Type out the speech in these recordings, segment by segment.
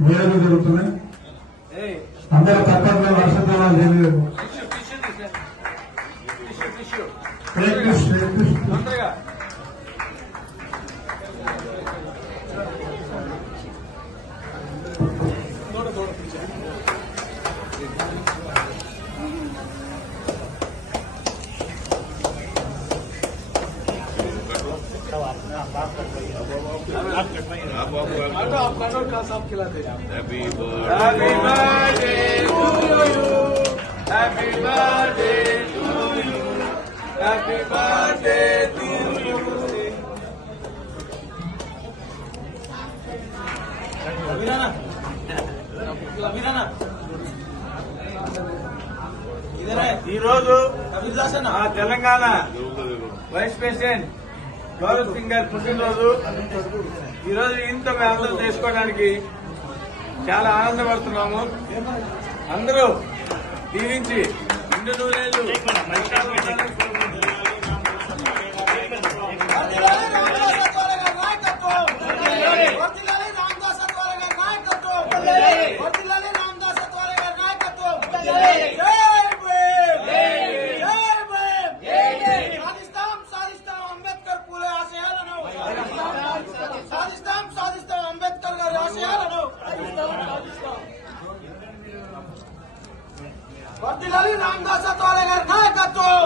వేడుకలు జరుగుతున్నాయి. అందరూ తప్పట్లో వర్షాలు చేయలేదు. आप खिलाते happy birthday to you, happy birthday to you, happy birthday to you. ఈ రోజు తెలంగాణ వైస్ ప్రెసిడెంట్ గౌరవ్ సింగ్ గారి పుట్టినరోజు. ఈ రోజు ఇంత అందరూ చేసుకోవడానికి చాలా ఆనందపడుతున్నాము. అందరూ దీవించి నిండు నూరేళ్లు వర్ధిల్లాలి రామదాస్ అత్వాలే గారి నాయకత్వం,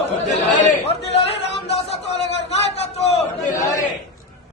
వర్ధిల్లాలి రామదాస్ అత్వాలే గారి నాయకత్వం.